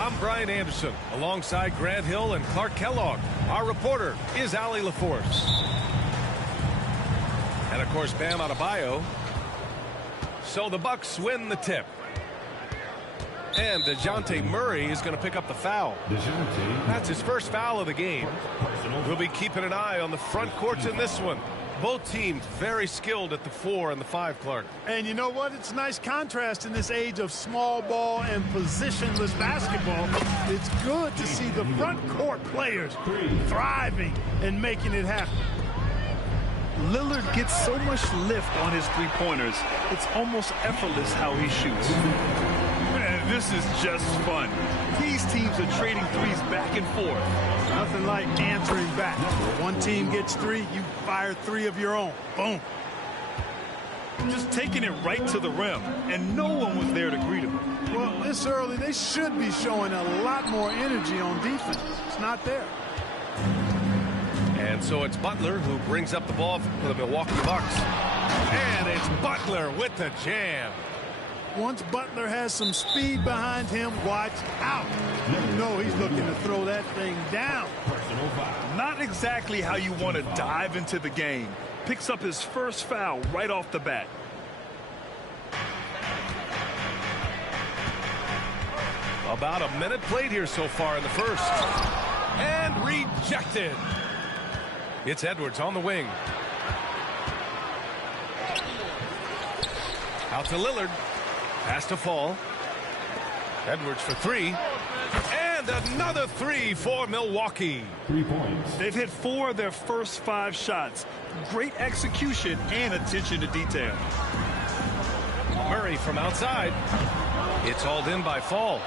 I'm Brian Anderson, alongside Grant Hill and Clark Kellogg. Our reporter is Allie LaForce. And, of course, Bam Adebayo. So the Bucks win the tip. And DeJounte Murray is going to pick up the foul. That's his first foul of the game. We'll be keeping an eye on the front courts in this one. Both teams very skilled at the 4 and the 5, Clark. And you know what? It's a nice contrast in this age of small ball and positionless basketball. It's good to see the front court players thriving and making it happen. Lillard gets so much lift on his three-pointers. It's almost effortless how he shoots. Man, this is just fun. These teams are trading threes back and forth. Nothing like answering back. One team gets 3, you fire 3 of your own. Boom. Just taking it right to the rim, and no one was there to greet him. Well, this early, they should be showing a lot more energy on defense. It's not there. And so it's Butler who brings up the ball for the Milwaukee Bucks. And it's Butler with the jam. Once Butler has some speed behind him, watch out. You know he's looking to throw that thing down. Not exactly how you want to dive into the game. Picks up his first foul right off the bat. About a minute played here so far in the first. And rejected. It's Edwards on the wing. Out to Lillard. Pass to Fall. Edwards for 3. And another 3 for Milwaukee. 3 points. They've hit 4 of their first 5 shots. Great execution and attention to detail. Murray from outside. It's hauled in by Fall.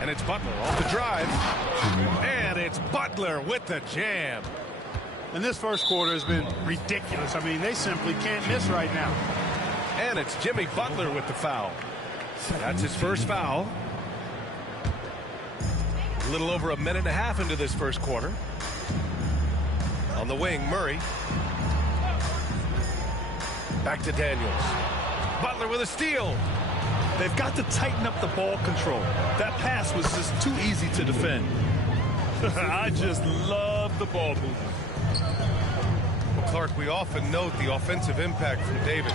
And it's Butler off the drive. And it's Butler with the jam. And this first quarter has been ridiculous. I mean, they simply can't miss right now. And it's Jimmy Butler with the foul. That's his first foul. A little over a minute and a half into this first quarter. On the wing, Murray. Back to Daniels. Butler with a steal. They've got to tighten up the ball control. That pass was just too easy to defend. I just love the ball movement. Well, Clark, we often note the offensive impact from Davis,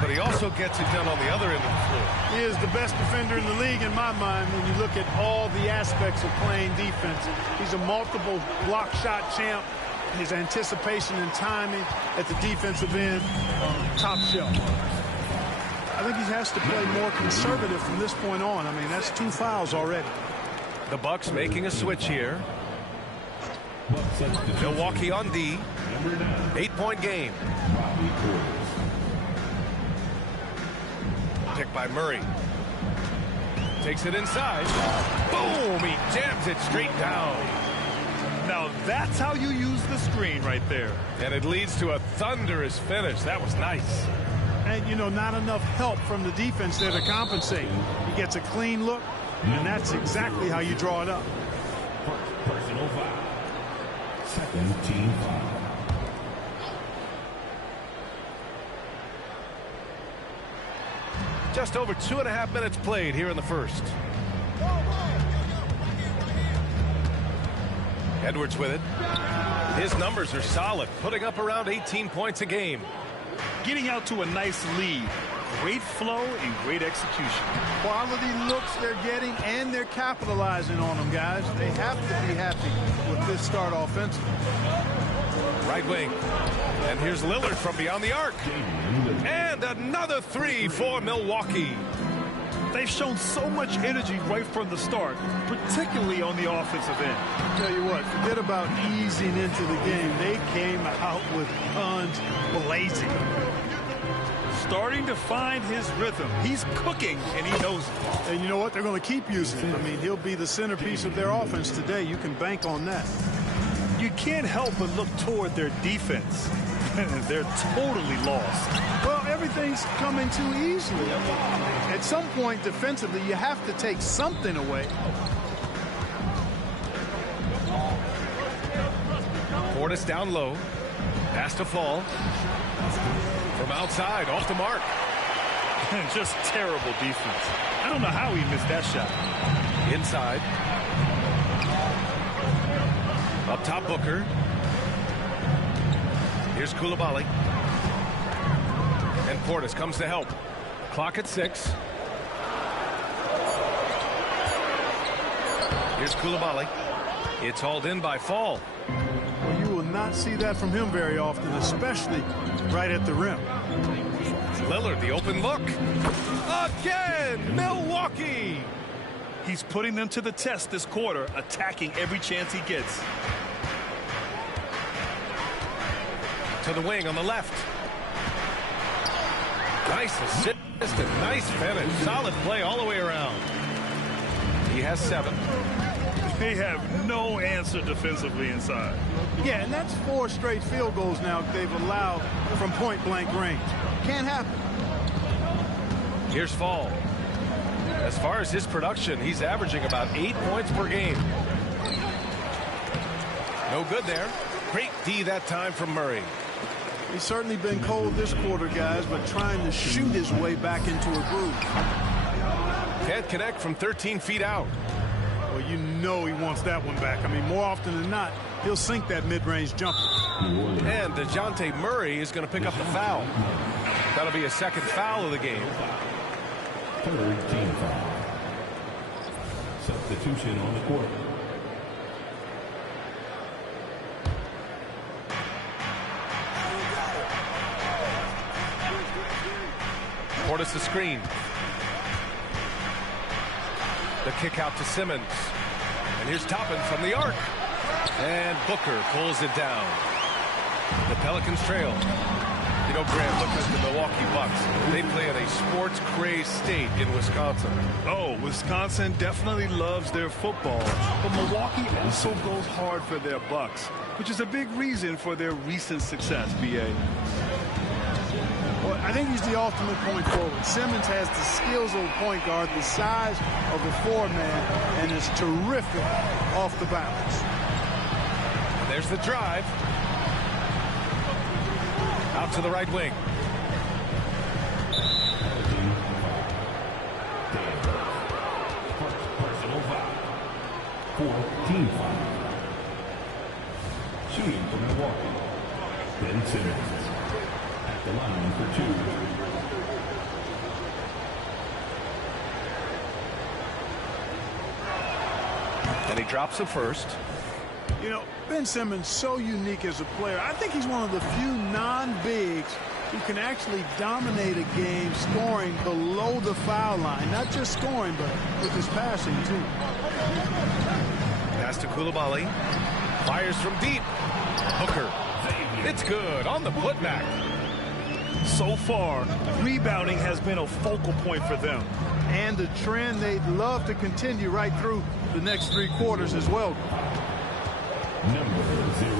but he also gets it done on the other end of the floor. He is the best defender in the league in my mind when you look at all the aspects of playing defense. He's a multiple block shot champ. His anticipation and timing at the defensive end, top shelf. I think he has to play more conservative from this point on. I mean, that's 2 fouls already. The Bucks making a switch here. Milwaukee on D. 8-point game. Picked by Murray. Takes it inside. Boom! He jams it straight down. Now that's how you use the screen right there. And it leads to a thunderous finish. That was nice. And, you know, not enough help from the defense there to compensate. He gets a clean look, and that's exactly how you draw it up. Personal foul. Second team foul. Just over 2.5 minutes played here in the first. Edwards with it. His numbers are solid, putting up around 18 points a game. Getting out to a nice lead. Great flow and great execution. Quality looks they're getting, and they're capitalizing on them, guys. They have to be happy with this start offensively. Right wing. And here's Lillard from beyond the arc. And another 3 for Milwaukee. They've shown so much energy right from the start, particularly on the offensive end. I'll tell you what, forget about easing into the game. They came out with guns blazing. Starting to find his rhythm. He's cooking, and he knows it. And you know what? They're going to keep using him. I mean, he'll be the centerpiece of their offense today. You can bank on that. You can't help but look toward their defense. They're totally lost. Well, everything's coming too easily. At some point, defensively, you have to take something away. Portis down low. Pass to Fall. From outside, off the mark. Just terrible defense. I don't know how he missed that shot. Inside. Up top, Booker. Here's Coulibaly. And Portis comes to help. Clock at 6. Here's Coulibaly. It's hauled in by Fall. Well, you will not see that from him very often, especially right at the rim. Lillard, the open look. Again, Milwaukee. He's putting them to the test this quarter, attacking every chance he gets. To the wing on the left. Nice assist and nice finish. Solid play all the way around. He has 7. They have no answer defensively inside. Yeah, and that's 4 straight field goals now they've allowed from point-blank range. Can't happen. Here's Fall. As far as his production, he's averaging about 8 points per game. No good there. Great D that time from Murray. He's certainly been cold this quarter, guys, but trying to shoot his way back into a groove. Can't connect from 13 feet out. Well, you know he wants that one back. I mean, more often than not, he'll sink that mid-range jumper. And DeJounte Murray is going to pick up the foul. That'll be a second foul of the game. Third team foul. Substitution on the court. Portis the screen. The kick out to Simmons. And here's Toppin from the arc. And Booker pulls it down. The Pelicans trail. You know, Grant, look at the Milwaukee Bucks. They play in a sports-crazed state in Wisconsin. Oh, Wisconsin definitely loves their football. But Milwaukee also goes hard for their Bucks, which is a big reason for their recent success, B.A. Well, I think he's the ultimate point forward. Simmons has the skills of a point guard, the size of a 4-man, and is terrific off the bounce. There's the drive. Out to the right wing. Personal foul. 14 foul. Shooting for Milwaukee. Ben Simmons at the line for 2. And he drops the first. You know, Ben Simmons, so unique as a player. I think he's one of the few non-bigs who can actually dominate a game scoring below the foul line. Not just scoring, but with his passing, too. Pass to Coulibaly. Fires from deep. Booker. It's good on the putback. So far, rebounding has been a focal point for them. And a trend they'd love to continue right through the next 3 quarters as well. Number 00.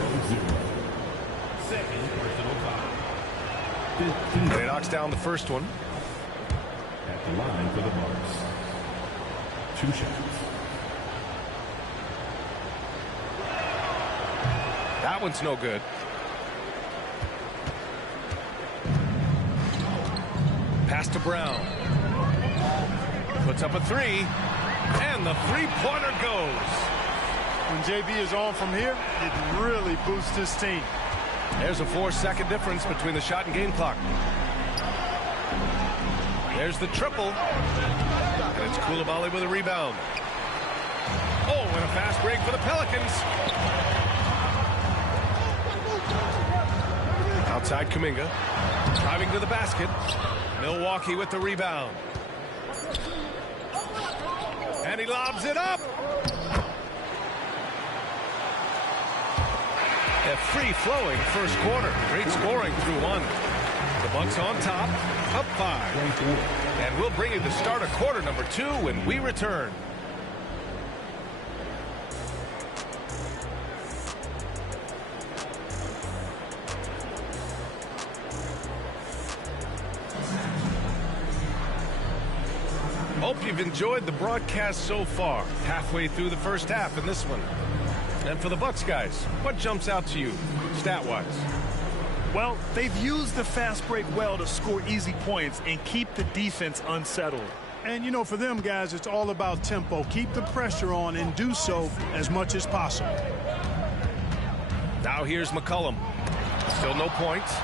Second personal foul. 15. And he knocks down the first one. At the line for the Bucks. 2 shots. That one's no good. Pass to Brown. Puts up a 3. And the 3-pointer goes. When JB is on from here, it really boosts his team. There's a 4-second difference between the shot and game clock. There's the triple. And it's Coulibaly with a rebound. Oh, and a fast break for the Pelicans. Outside Kuminga. Driving to the basket. Milwaukee with the rebound. And he lobs it up. A free-flowing first quarter. Great scoring through 1. The Bucks on top, up 5. And we'll bring you the start of quarter number 2 when we return. Hope you've enjoyed the broadcast so far. Halfway through the first half in this one. And for the Bucks guys, what jumps out to you, stat-wise? Well, they've used the fast break well to score easy points and keep the defense unsettled. And, you know, for them guys, it's all about tempo. Keep the pressure on and do so as much as possible. Now here's McCollum. Still no points.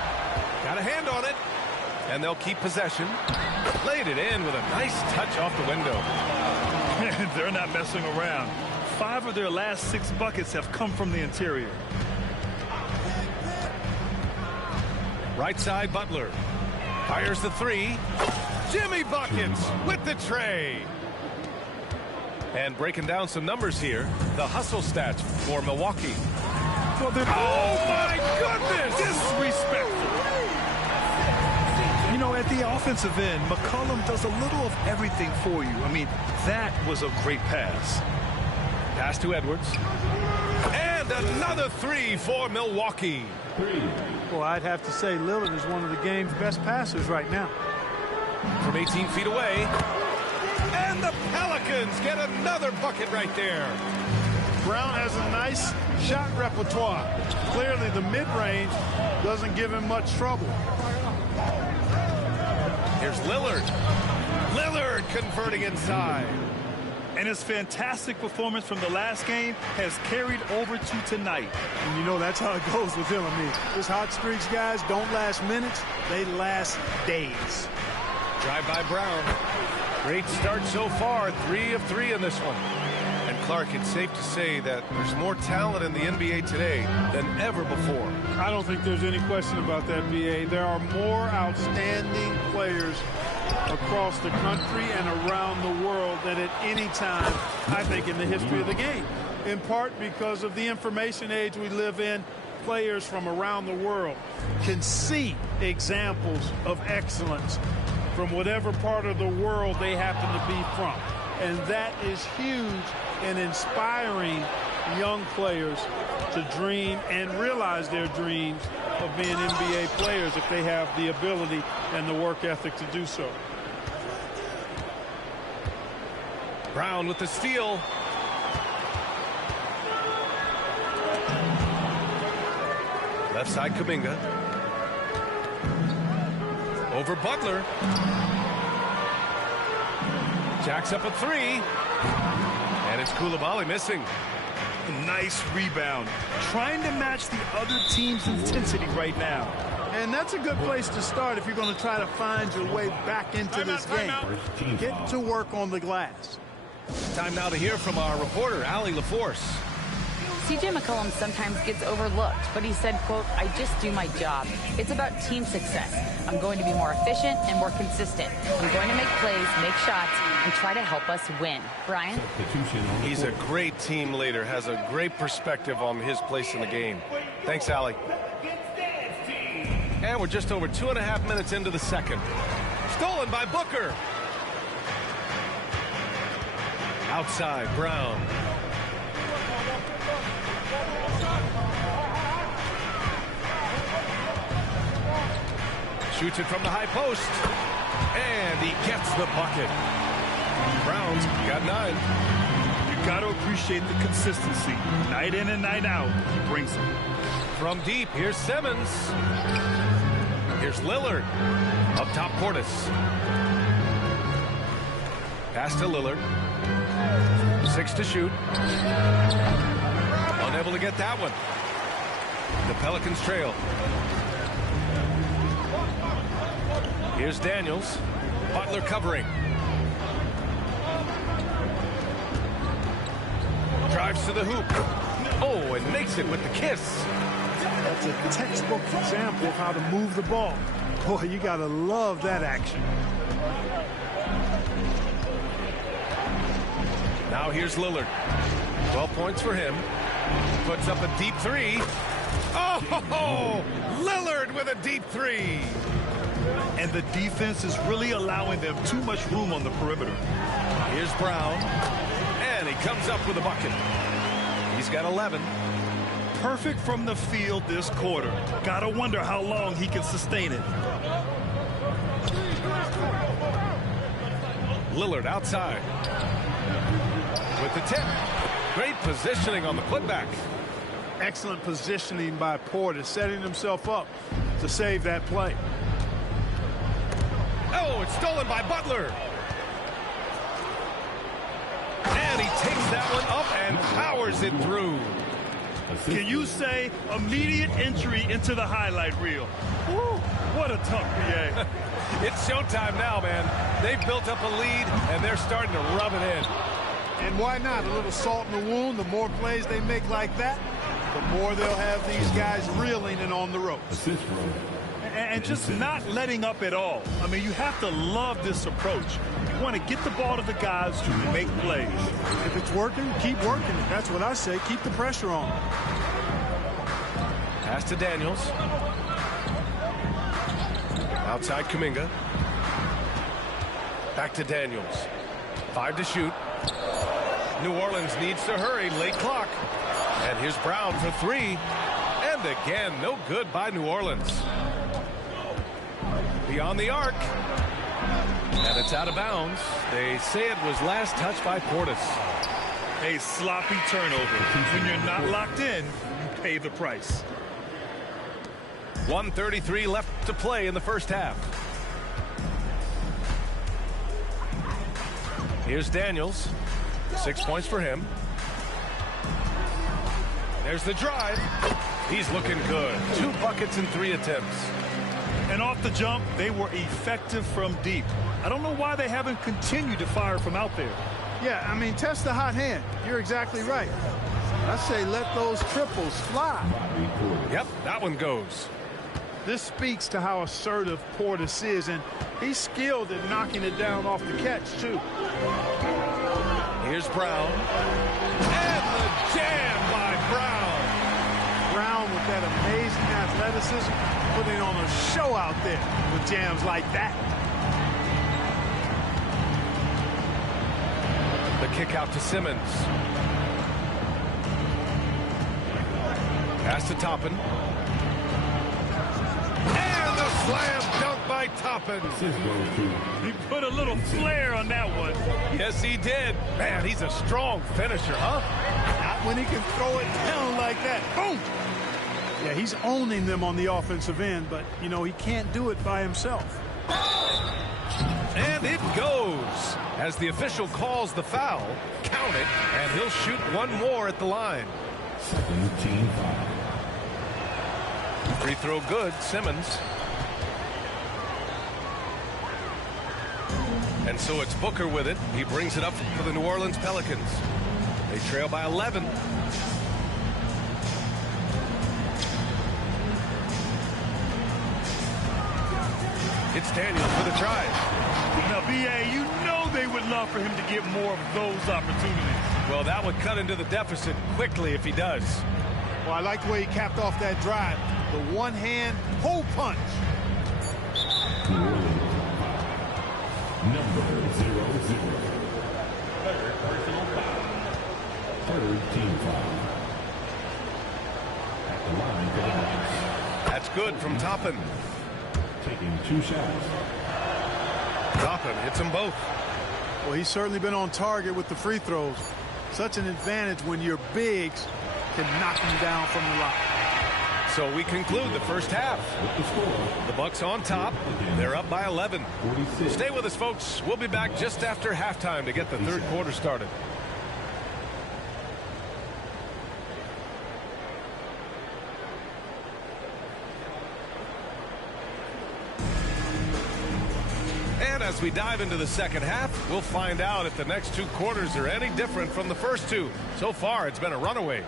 Got a hand on it. And they'll keep possession. Laid it in with a nice touch off the window. They're not messing around. 5 of their last 6 buckets have come from the interior. Right side, Butler. Fires the 3. Jimmy buckets with the tray. And breaking down some numbers here, the hustle stats for Milwaukee. Well, oh, my goodness! Disrespectful. You know, at the offensive end, McCollum does a little of everything for you. I mean, that was a great pass. Pass to Edwards. And another 3 for Milwaukee. Well, I'd have to say Lillard is one of the game's best passers right now. From 18 feet away. And the Pelicans get another bucket right there. Brown has a nice shot repertoire. Clearly, the mid-range doesn't give him much trouble. Here's Lillard. Lillard converting inside. And his fantastic performance from the last game has carried over to tonight. And you know, that's how it goes with him. I mean, his hot streaks, guys, don't last minutes. They last days. Drive by Brown. Great start so far. 3 of 3 in this one. And Clark, it's safe to say that there's more talent in the NBA today than ever before. I don't think there's any question about that, B.A. There are more outstanding players across the country and around the world than at any time, I think, in the history of the game. In part because of the information age we live in, players from around the world can see examples of excellence from whatever part of the world they happen to be from. And that is huge in inspiring young players to dream and realize their dreams of being NBA players if they have the ability and the work ethic to do so. Brown with the steal. Left side, Kuminga. Over Butler. Jacks up a 3. And it's Coulibaly missing. Nice rebound. Trying to match the other team's intensity right now. And that's a good place to start if you're going to try to find your way back into this game. Get to work on the glass. Time now to hear from our reporter, Allie LaForce. CJ McCollum sometimes gets overlooked, but he said, quote, "I just do my job. It's about team success. I'm going to be more efficient and more consistent. I'm going to make plays, make shots, and try to help us win." Brian? He's a great team leader, has a great perspective on his place in the game. Thanks, Allie. And we're just over 2.5 minutes into the second. Stolen by Booker. Outside, Brown. Shoots it from the high post. And he gets the bucket. Brown's got 9. You got to appreciate the consistency. Night in and night out, he brings it. From deep, here's Simmons. Here's Lillard. Up top, Portis. Pass to Lillard. 6 to shoot. Unable to get that one. The Pelicans trail. Here's Daniels. Butler covering. Drives to the hoop. Oh, and makes it with the kiss. That's a textbook example of how to move the ball. Boy, you got to love that action. Now here's Lillard. 12 points for him. Puts up a deep 3. Oh, Lillard with a deep 3. And the defense is really allowing them too much room on the perimeter. Here's Brown. And he comes up with a bucket. He's got 11. Perfect from the field this quarter. Gotta wonder how long he can sustain it. Lillard outside. With the tip. Great positioning on the putback. Excellent positioning by Portis, setting himself up to save that play. Oh, it's stolen by Butler. And he takes that one up and powers it through. Can you say immediate entry into the highlight reel? Woo, what a tough PA. It's showtime now, man. They've built up a lead, and they're starting to rub it in. And why not? A little salt in the wound. The more plays they make like that, the more they'll have these guys reeling and on the ropes. And just not letting up at all. I mean, you have to love this approach. You want to get the ball to the guys who make plays. If it's working, keep working it. That's what I say. Keep the pressure on. Pass to Daniels. Outside Kuminga. Back to Daniels. 5 to shoot. New Orleans needs to hurry. Late clock. And here's Brown for 3. And again, no good by New Orleans. Beyond the arc. And it's out of bounds. They say it was last touched by Portis. A sloppy turnover. When you're not locked in, you pay the price. 1:33 left to play in the first half. Here's Daniels. 6 points for him. There's the drive. He's looking good. 2 buckets in 3 attempts. And off the jump, they were effective from deep. I don't know why they haven't continued to fire from out there. Yeah, I mean, test the hot hand. You're exactly right. I say let those triples fly. Yep, that one goes. This speaks to how assertive Portis is, and he's skilled at knocking it down off the catch, too. Here's Brown. And the jam by Brown. Brown with that amazing athleticism, putting on a show out there with jams like that. The kick out to Simmons. Pass to Toppin. And the slam dunk by Toppin. He put a little flair on that one. Yes, he did. Man, he's a strong finisher, huh? Not when he can throw it down like that. Boom! Yeah, he's owning them on the offensive end, but, you know, he can't do it by himself. And it goes. As the official calls the foul, count it, and he'll shoot one more at the line. 17-5. Free throw good, Simmons. And so it's Booker with it. He brings it up for the New Orleans Pelicans. They trail by 11. It's Daniels for the drive. Now, B.A., you know they would love for him to get more of those opportunities. Well, that would cut into the deficit quickly if he does. Well, I like the way he capped off that drive. The one-hand hole punch. Number 0-0. Third personal foul. Third team foul. At the line for the Bucks. That's good from Toppin. Taking 2 shots. Toppin hits them both. Well, he's certainly been on target with the free throws. Such an advantage when your bigs can knock him down from the line. So we conclude the first half. With the score. The Bucks on top. They're up by 11. 46. Stay with us, folks. We'll be back just after halftime to get the third quarter started. And as we dive into the second half, we'll find out if the next 2 quarters are any different from the first 2. So far, it's been a runaway.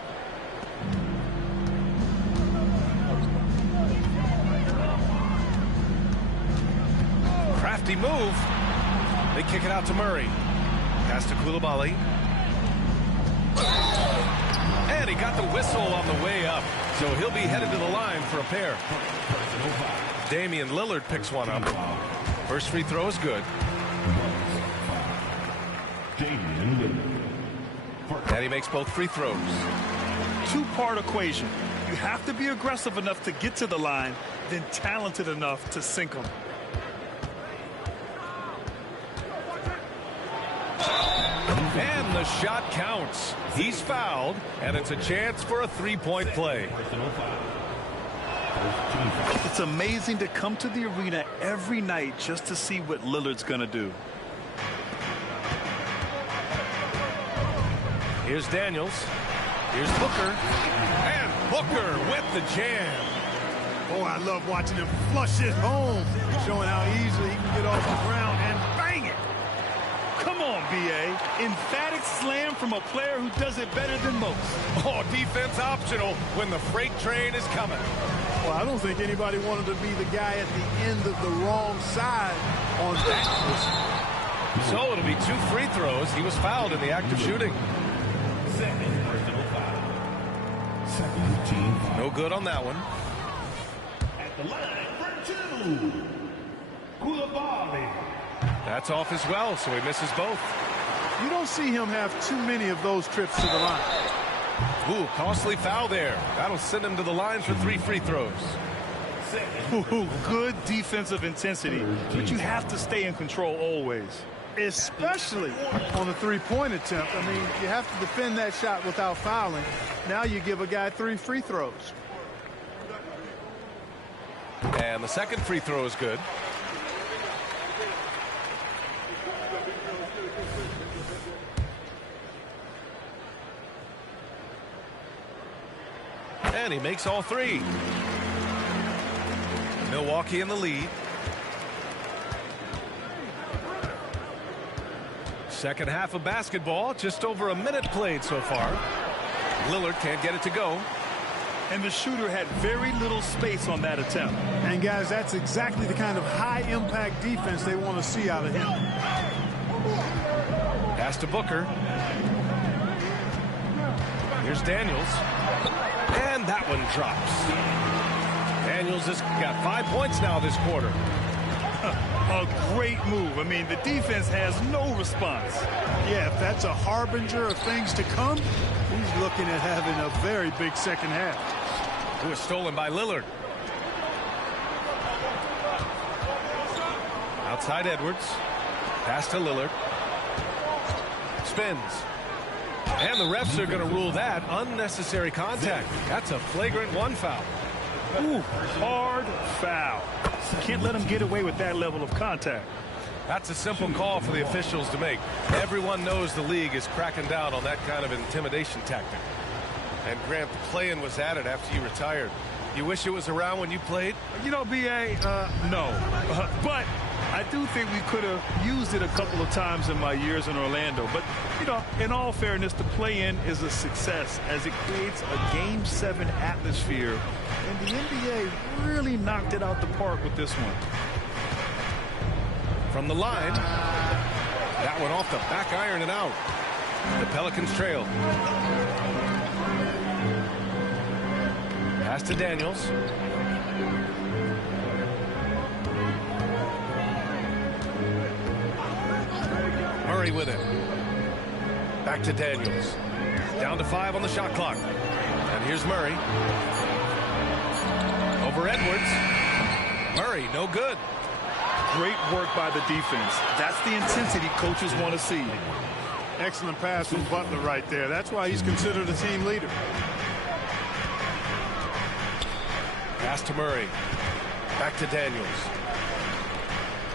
Crafty move. They kick it out to Murray. Pass to Coulibaly. And he got the whistle on the way up. So he'll be headed to the line for a pair. Damian Lillard picks one up. First free throw is good. Damian Lillard. And he makes both free throws. 2-part equation. You have to be aggressive enough to get to the line, then talented enough to sink them. And the shot counts. He's fouled, and it's a chance for a 3-point play. It's amazing to come to the arena every night just to see what Lillard's going to do. Here's Daniels. Here's Booker. And Booker with the jam. Oh, I love watching him flush it home, showing how easily he can get off the ground and bang it. Come on, B.A. Emphatic slam from a player who does it better than most. Oh, defense optional when the freight train is coming. Well, I don't think anybody wanted to be the guy at the end of the wrong side on that position. So it'll be 2 free throws. He was fouled in the act of shooting. Second personal foul. Second team foul. No good on that one. At the line for 2. Coulibaly. That's off as well, so he misses both. You don't see him have too many of those trips to the line. Ooh, costly foul there. That'll send him to the line for 3 free throws. Ooh, good defensive intensity, but you have to stay in control always. Especially on a three-point attempt. I mean, you have to defend that shot without fouling. Now you give a guy 3 free throws. And the second free throw is good. And he makes all 3. Milwaukee in the lead. Second half of basketball, just over a minute played so far. Lillard can't get it to go. And the shooter had very little space on that attempt. And guys, that's exactly the kind of high-impact defense they want to see out of him. Pass to Booker. Here's Daniels. And that one drops. Daniels has got 5 points now this quarter. A great move. I mean, the defense has no response. Yeah, if that's a harbinger of things to come, he's looking at having a very big second half. It was stolen by Lillard. Outside Edwards. Pass to Lillard. Spins. And the refs are going to rule that unnecessary contact. That's a flagrant 1 foul. Ooh, hard foul. Can't let him get away with that level of contact. That's a simple call for the officials to make. Everyone knows the league is cracking down on that kind of intimidation tactic. And Grant, the play-in was added after you retired. You wish it was around when you played? You know, B.A., no. But I do think we could have used it a couple of times in my years in Orlando. But, you know, in all fairness, the play-in is a success as it creates a Game 7 atmosphere. And the NBA really knocked it out the park with this one. From the line. That one off the back iron and out. The Pelicans trail. Pass to Daniels. Murray with it. Back to Daniels. Down to 5 on the shot clock. And here's Murray. Over Edwards. Murray, no good. Great work by the defense. That's the intensity coaches want to see. Excellent pass from Butler right there. That's why he's considered a team leader. Pass to Murray. Back to Daniels.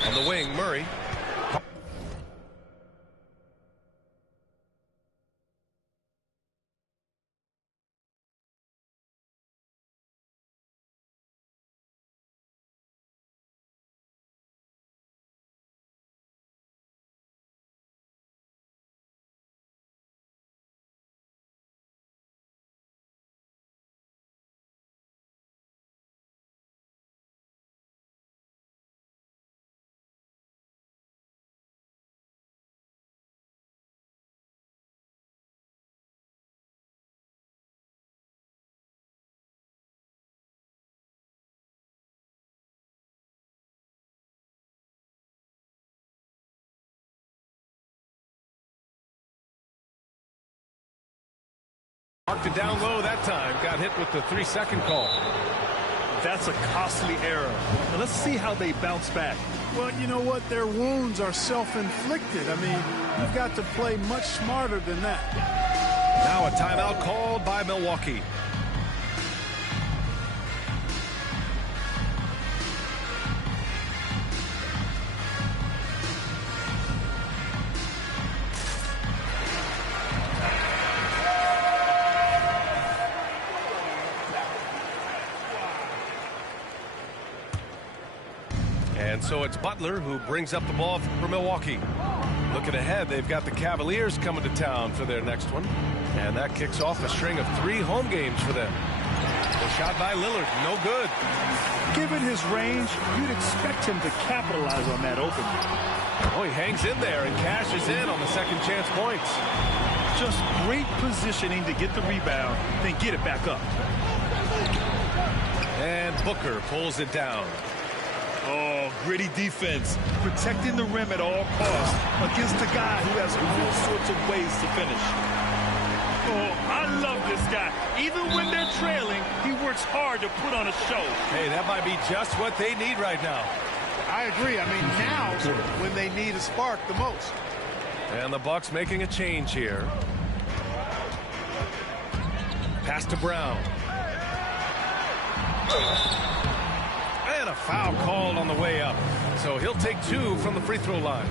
On the wing, Murray. Marked it down low that time. Got hit with the 3-second call. That's a costly error. Now let's see how they bounce back. Well, you know what? Their wounds are self-inflicted. I mean, you've got to play much smarter than that. Now a timeout called by Milwaukee. And so it's Butler who brings up the ball for Milwaukee. Looking ahead, they've got the Cavaliers coming to town for their next one. And that kicks off a string of 3 home games for them. The shot by Lillard, no good. Given his range, you'd expect him to capitalize on that opening. Oh, he hangs in there and cashes in on the second chance points. Just great positioning to get the rebound, then get it back up. And Booker pulls it down. Oh, gritty defense, protecting the rim at all costs against a guy who has all sorts of ways to finish. Oh, I love this guy. Even when they're trailing, he works hard to put on a show. Hey, that might be just what they need right now. I agree. I mean, now's when they need a spark the most. And the Bucks making a change here. Pass to Brown. And a foul called on the way up. So he'll take 2 from the free throw line.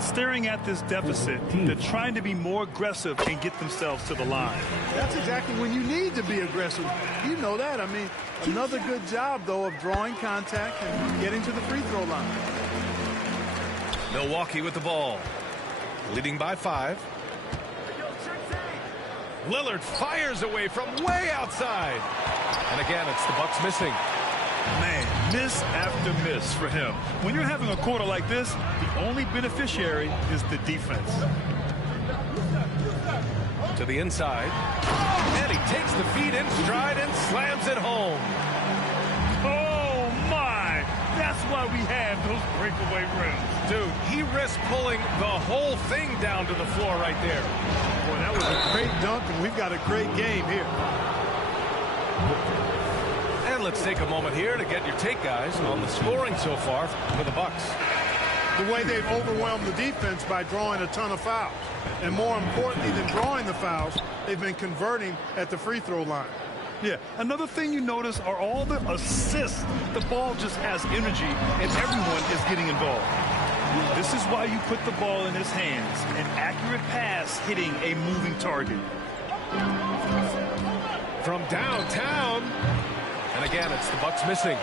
Staring at this deficit, they're trying to be more aggressive and get themselves to the line. That's exactly when you need to be aggressive. You know that. I mean, another good job, though, of drawing contact and getting to the free throw line. Milwaukee with the ball. Leading by 5. Lillard fires away from way outside. And again, it's the Bucks missing. Man, miss after miss for him. When you're having a quarter like this, the only beneficiary is the defense. To the inside. And he takes the feed in stride and slams it home. Oh, my. That's why we have those breakaway rims. Dude, he risked pulling the whole thing down to the floor right there. Boy, that was a great dunk, and we've got a great game here. And let's take a moment here to get your take, guys, on the scoring so far for the Bucks. The way they've overwhelmed the defense by drawing a ton of fouls. And more importantly than drawing the fouls, they've been converting at the free throw line. Yeah, another thing you notice are all the assists. The ball just has energy, and everyone is getting involved. This is why you put the ball in his hands. An accurate pass hitting a moving target. From downtown. And again, it's the Bucks missing.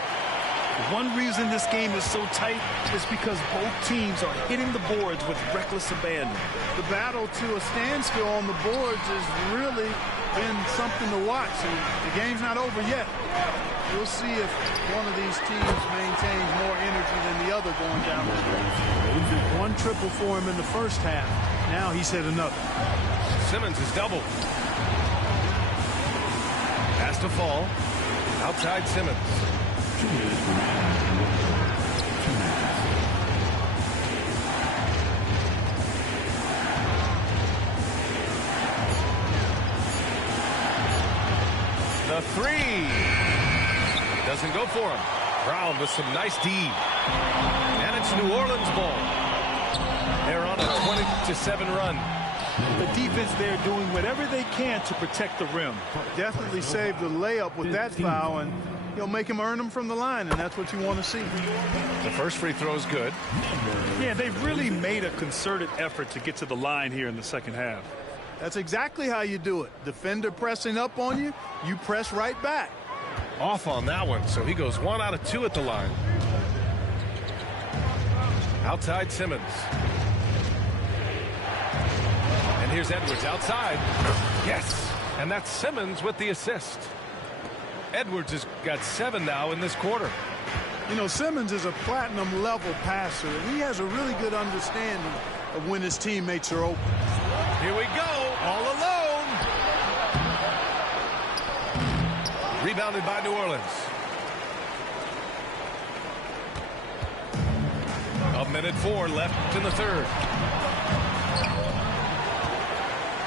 One reason this game is so tight is because both teams are hitting the boards with reckless abandon. The battle to a standstill on the boards has really been something to watch. And the game's not over yet. We'll see if one of these teams maintains more energy than the other going down the stretch. 1 triple for him in the first half. Now he's hit another. Simmons is doubled. Has to fall. Outside Simmons. 2 minutes remaining. 2 minutes. The 3 doesn't go for him. Brown with some nice D. And it's New Orleans ball. They're on a 20-7 run. The defense there doing whatever they can to protect the rim. Definitely saved the layup with that foul, and he'll make him earn them from the line, and that's what you want to see. The first free throw is good. Yeah, they've really made a concerted effort to get to the line here in the second half. That's exactly how you do it. Defender pressing up on you, you press right back. Off on that one, so he goes 1 out of 2 at the line. Outside Simmons. And here's Edwards outside. Yes, and that's Simmons with the assist. Edwards has got 7 now in this quarter. You know, Simmons is a platinum-level passer, and he has a really good understanding of when his teammates are open. Here we go, all alone. Rebounded by New Orleans. A minute 4 left in the third.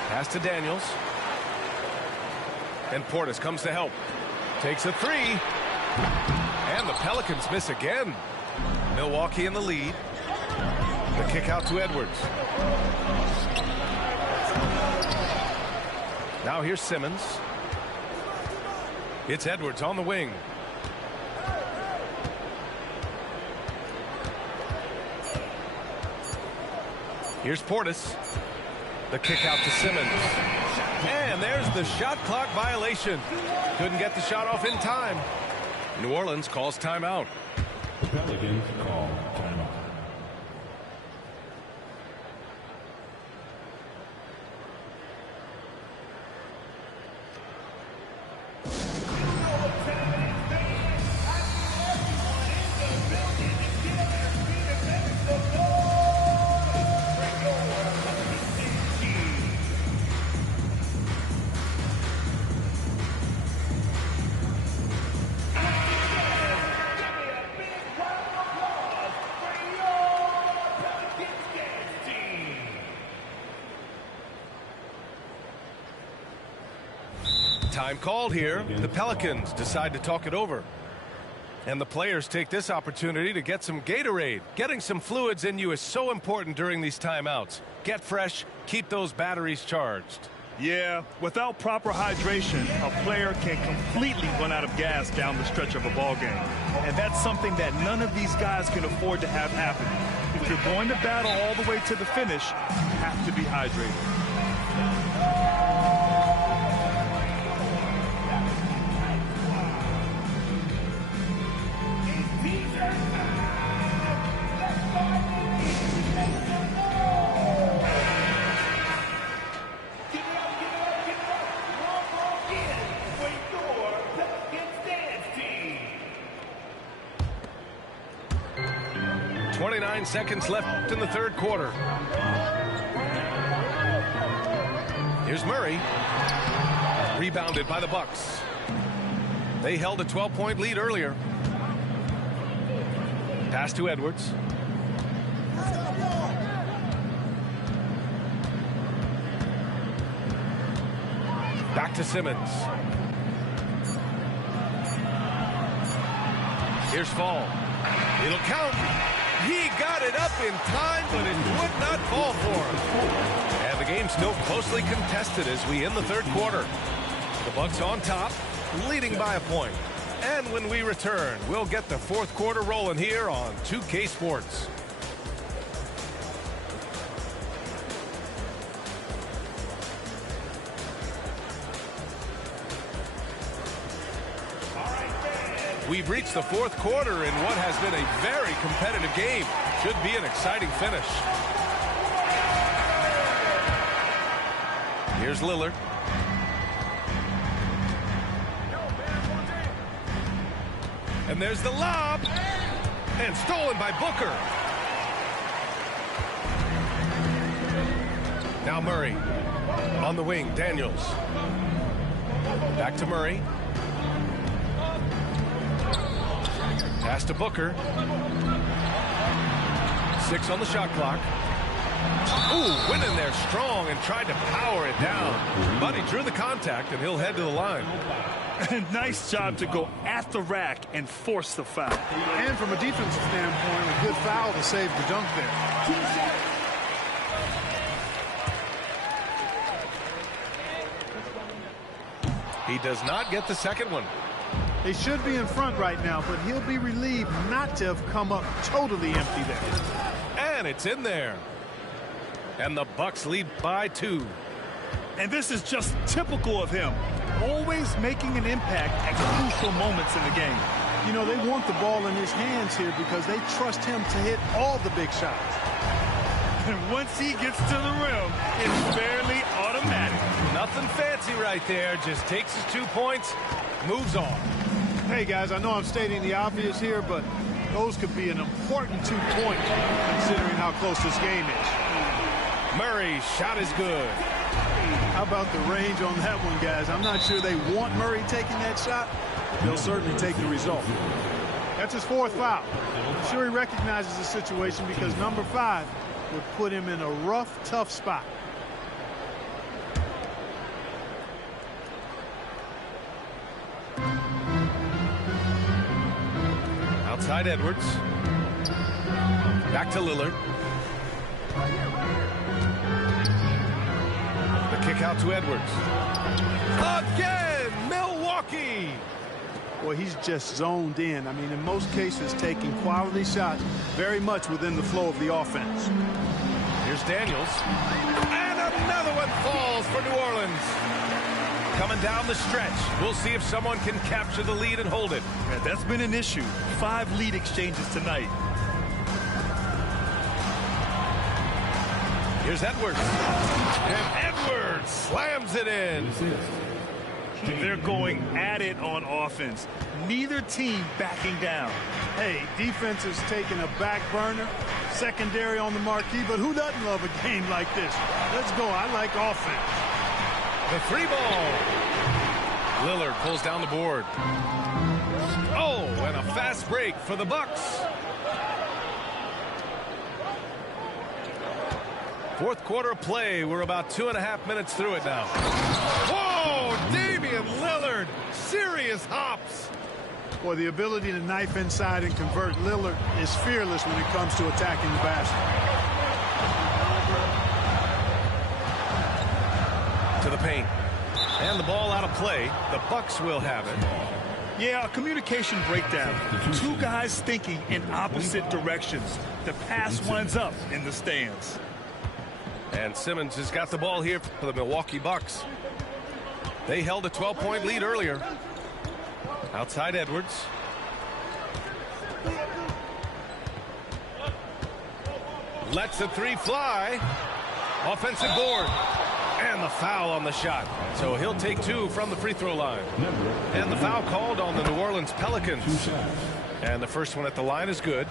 Pass to Daniels. And Portis comes to help. Takes a 3. And the Pelicans miss again. Milwaukee in the lead. The kick out to Edwards. Now here's Simmons. It's Edwards on the wing. Here's Portis. The kick out to Simmons. And there's the shot clock violation. Couldn't get the shot off in time. New Orleans calls timeout. The Pelicans call timeout. Time called here. The Pelicans decide to talk it over. And the players take this opportunity to get some Gatorade. Getting some fluids in you is so important during these timeouts. Get fresh, keep those batteries charged. Yeah, without proper hydration, a player can completely run out of gas down the stretch of a ball game. And that's something that none of these guys can afford to have happen. If you're going to battle all the way to the finish, you have to be hydrated. Seconds left in the third quarter. Here's Murray. Rebounded by the Bucks. They held a 12-point lead earlier. Pass to Edwards. Back to Simmons. Here's Fall. It'll count. He got it up in time, but it would not fall for him. And the game's still closely contested as we end the third quarter. The Bucks on top, leading by a point. And when we return, we'll get the fourth quarter rolling here on 2K Sports. We've reached the fourth quarter in what has been a very competitive game. Should be an exciting finish. Here's Lillard. And there's the lob. And stolen by Booker. Now Murray. On the wing, Daniels. Back to Murray. Pass to Booker. 6 on the shot clock. Ooh, went in there strong and tried to power it down. But he drew the contact, and he'll head to the line. Nice job to go at the rack and force the foul. And from a defensive standpoint, a good foul to save the dunk there. He does not get the second one. They should be in front right now, but he'll be relieved not to have come up totally empty there. And it's in there. And the Bucks lead by 2. And this is just typical of him. Always making an impact at crucial moments in the game. You know, they want the ball in his hands here because they trust him to hit all the big shots. And once he gets to the rim, it's fairly automatic. Nothing fancy right there. Just takes his 2 points, moves on. Hey, guys, I know I'm stating the obvious here, but those could be an important 2 points considering how close this game is. Murray's shot is good. How about the range on that one, guys? I'm not sure they want Murray taking that shot. They'll certainly take the result. That's his 4th foul. I'm sure he recognizes the situation because number 5 would put him in a rough, tough spot. Outside Edwards. Back to Lillard. The kick out to Edwards. Again, Milwaukee. Boy, he's just zoned in. I mean, in most cases, taking quality shots very much within the flow of the offense. Here's Daniels. And another one falls for New Orleans. coming down the stretch. We'll see if someone can capture the lead and hold it. Yeah, that's been an issue. 5 lead exchanges tonight. Here's Edwards. And Edwards slams it in. They're going at it on offense. Neither team backing down. Hey, defense is taking a back burner, secondary on the marquee, but who doesn't love a game like this? Let's go. I like offense. The 3 ball. Lillard pulls down the board. Oh, and a fast break for the Bucks. Fourth quarter of play. We're about 2.5 minutes through it now. Whoa, Damian Lillard. Serious hops. Boy, the ability to knife inside and convert. Lillard is fearless when it comes to attacking the basket. To the paint. And the ball out of play. The Bucks will have it. Yeah, a communication breakdown. 2 guys thinking in opposite directions. The pass winds up in the stands. And Simmons has got the ball here for the Milwaukee Bucks. They held a 12-point lead earlier. Outside Edwards. Lets the 3 fly. Offensive board. And the foul on the shot. So he'll take 2 from the free throw line. And the foul called on the New Orleans Pelicans. And the first one at the line is good.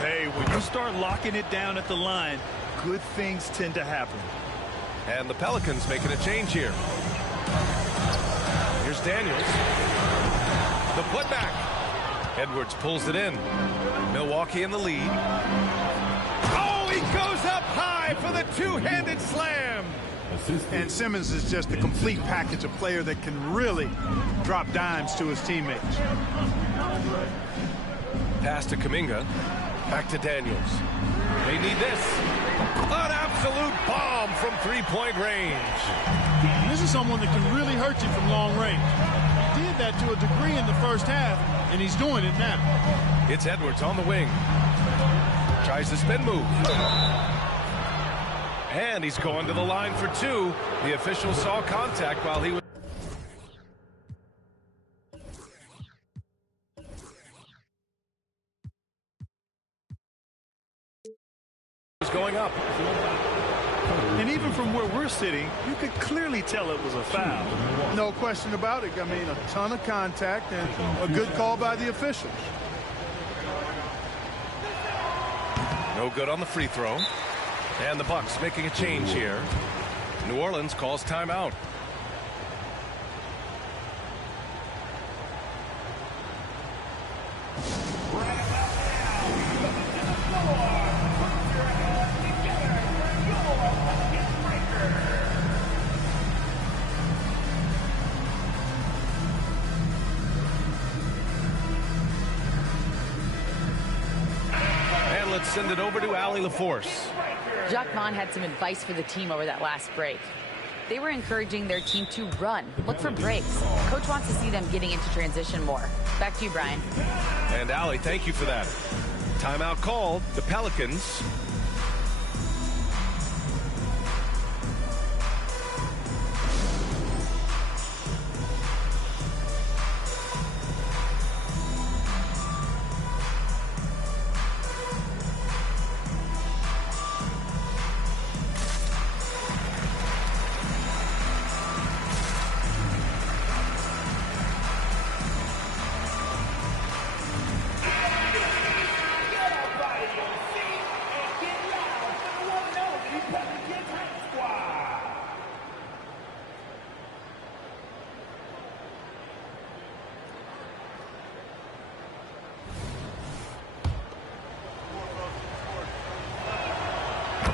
Hey, when you start locking it down at the line, good things tend to happen. And the Pelicans making a change here. Here's Daniels. The putback. Edwards pulls it in. Milwaukee in the lead. Oh, he goes up high for the 2-handed slam. And Simmons is just a complete package, a player that can really drop dimes to his teammates. Pass to Kuminga. Back to Daniels. They need this. An absolute bomb from 3-point range. This is someone that can really hurt you from long range. He did that to a degree in the first half, and he's doing it now. It's Edwards on the wing. Tries the spin move. And he's going to the line for 2. The official saw contact while he was going up. And even from where we're sitting, you could clearly tell it was a foul. No question about it. I mean, a ton of contact and a good call by the officials. No good on the free throw. And the Bucks making a change here. New Orleans calls timeout. And let's send it over to Allie LaForce. Jacque Vaughn had some advice for the team over that last break. They were encouraging their team to run, look for breaks. Coach wants to see them getting into transition more. Back to you, Brian. And Allie, thank you for that. Timeout called. The Pelicans.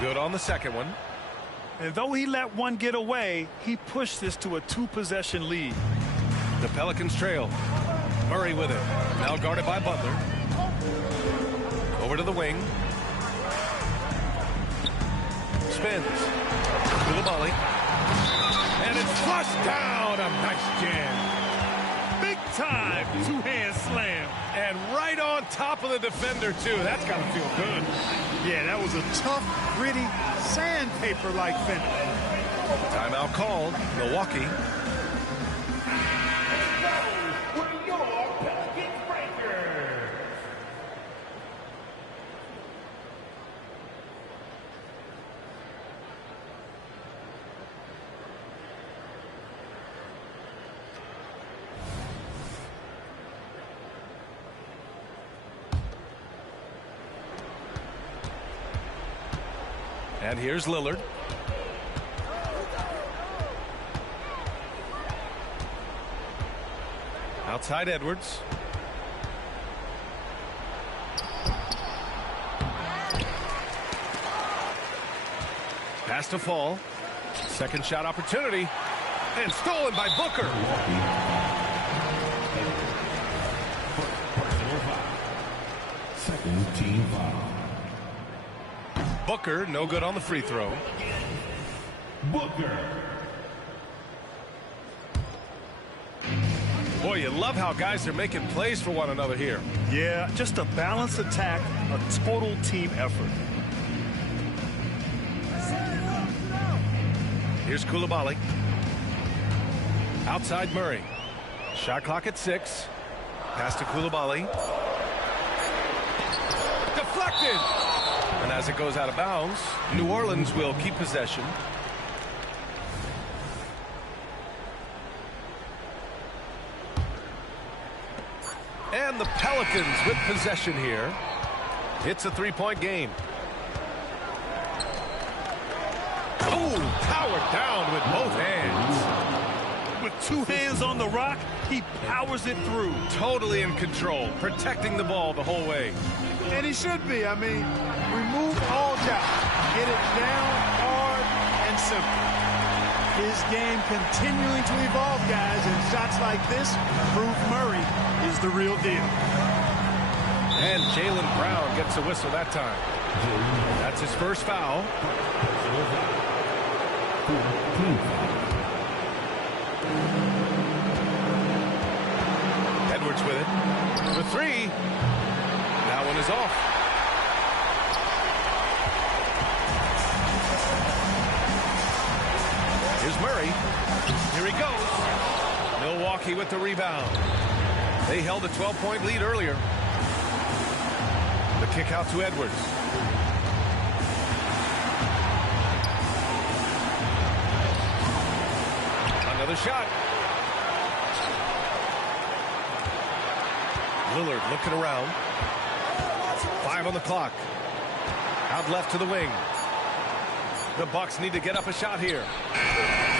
Good on the second one. And though he let one get away, he pushed this to a 2-possession lead. The Pelicans trail. Murray with it. Now guarded by Butler. Over to the wing. Spins. Coulibaly. And it's flushed down. A nice jam. Big time 2-hand slam. And right on top of the defender, too. That's got to feel good. Yeah, that was a tough, gritty, sandpaper-like finish. Timeout called. Milwaukee. And here's Lillard. Outside Edwards. Pass to Fall. Second shot opportunity. And stolen by Booker. Second team foul. Booker, no good on the free throw. Booker. Boy, you love how guys are making plays for one another here. Yeah, just a balanced attack, a total team effort. Here's Coulibaly. Outside Murray. Shot clock at 6. Pass to Coulibaly. Deflected! And as it goes out of bounds, New Orleans will keep possession. And the Pelicans with possession here. It's a three-point game. Oh, powered down with both hands. With two hands on the rock, he powers it through. Totally in control, protecting the ball the whole way. And he should be. I mean, remove all doubt. Get it down hard and simple. His game continuing to evolve, guys, and shots like this prove Murray is the real deal. And Jaylen Brown gets a whistle that time. That's his first foul. Edwards with it. The three. That one is off. Here's Murray. Here he goes. Milwaukee with the rebound. They held a 12-point lead earlier. The kick out to Edwards. Another shot. Lillard looking around. 5 on the clock. Out left to the wing. The Bucks need to get up a shot here.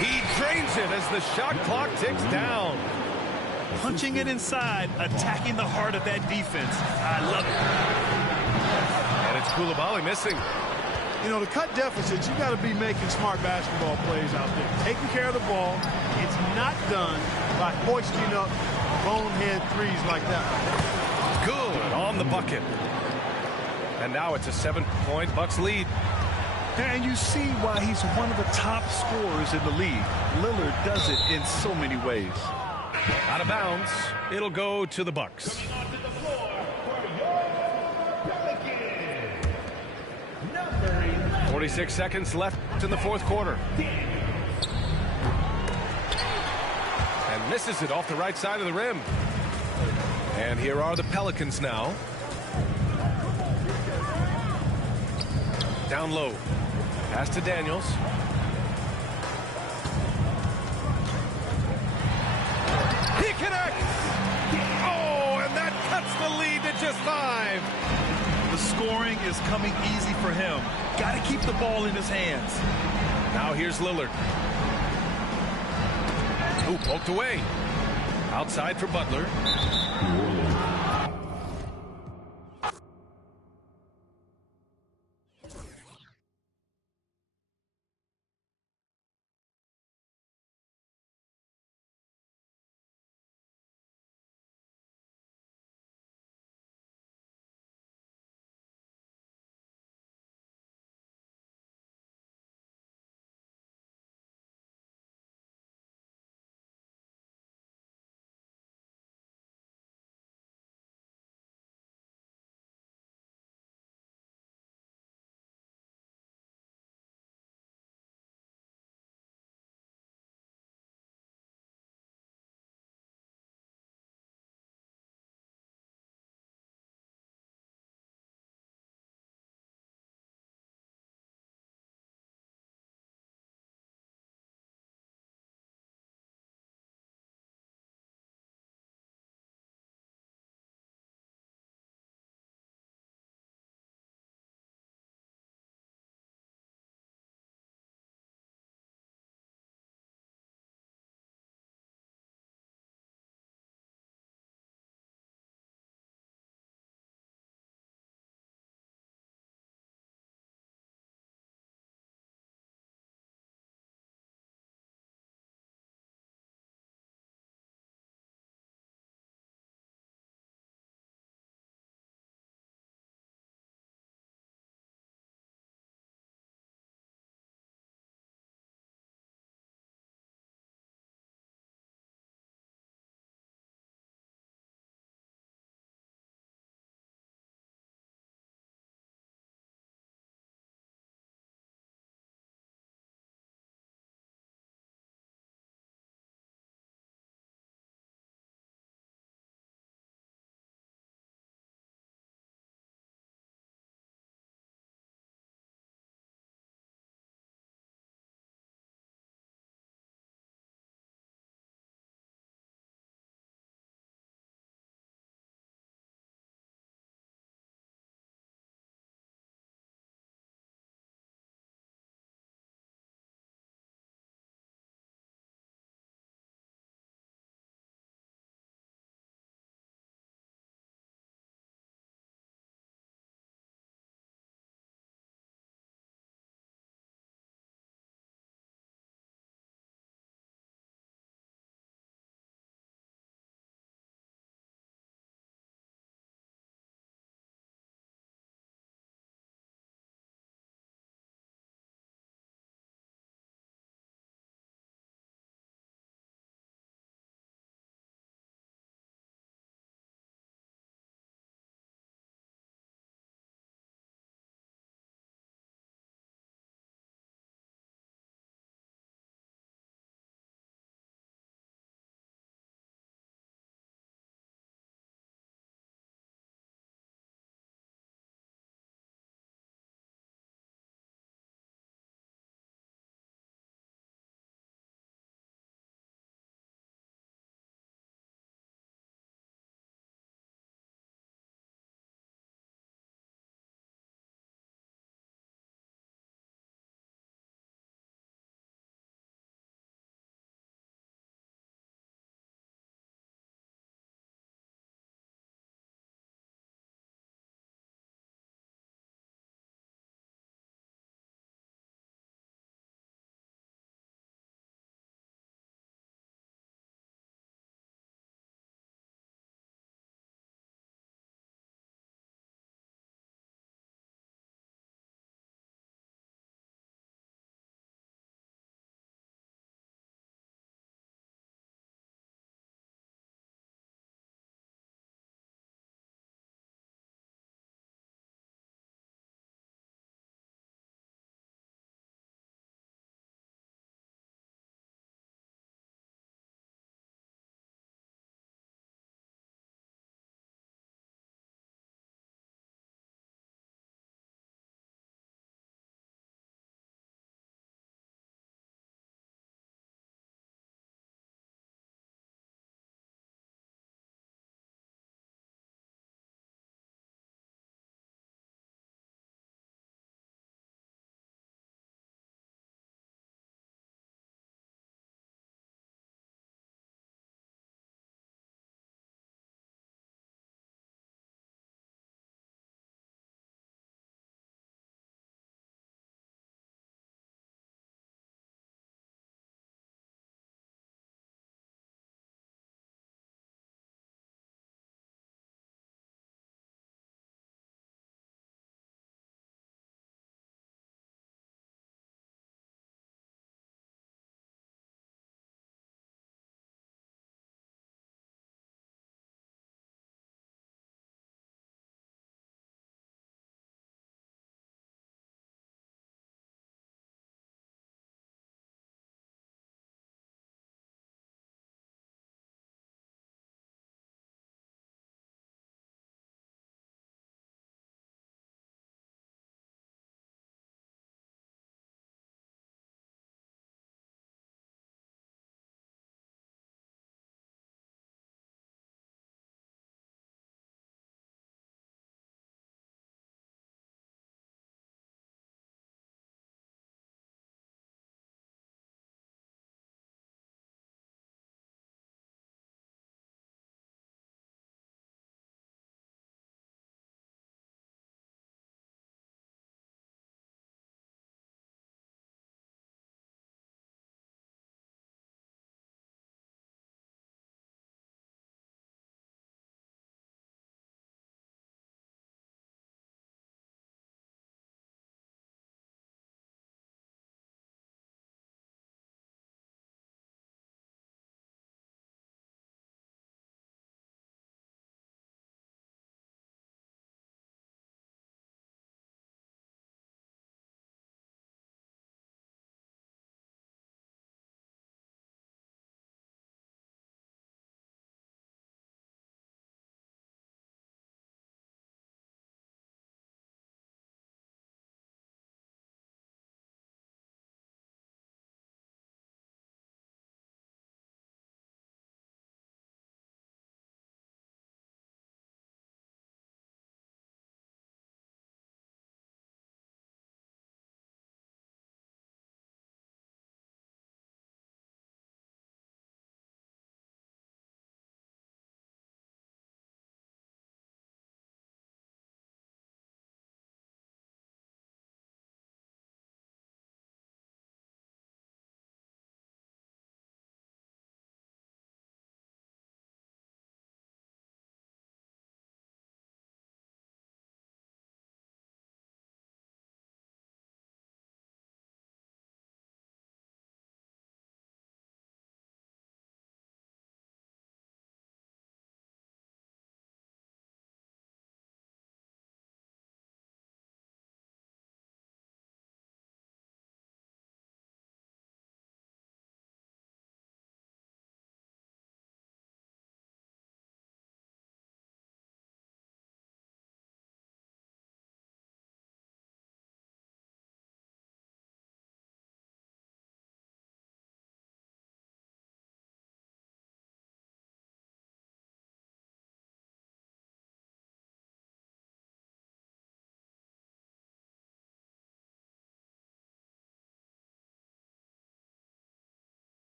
He drains it as the shot clock ticks down. Punching it inside, attacking the heart of that defense. I love it. And it's Coulibaly missing. You know, to cut deficits, you got to be making smart basketball plays out there. Taking care of the ball. It's not done by hoisting up bonehead threes like that. Good on the bucket. And now it's a 7-point Bucks lead. And you see why he's one of the top scorers in the league. Lillard does it in so many ways. Out of bounds. It'll go to the Bucks. 46 seconds left in the fourth quarter. And misses it off the right side of the rim. And here are the Pelicans now. Down low. Pass to Daniels. He connects! Oh, and that cuts the lead to just 5. The scoring is coming easy for him. Got to keep the ball in his hands. Now here's Lillard. Ooh, poked away. Outside for Butler.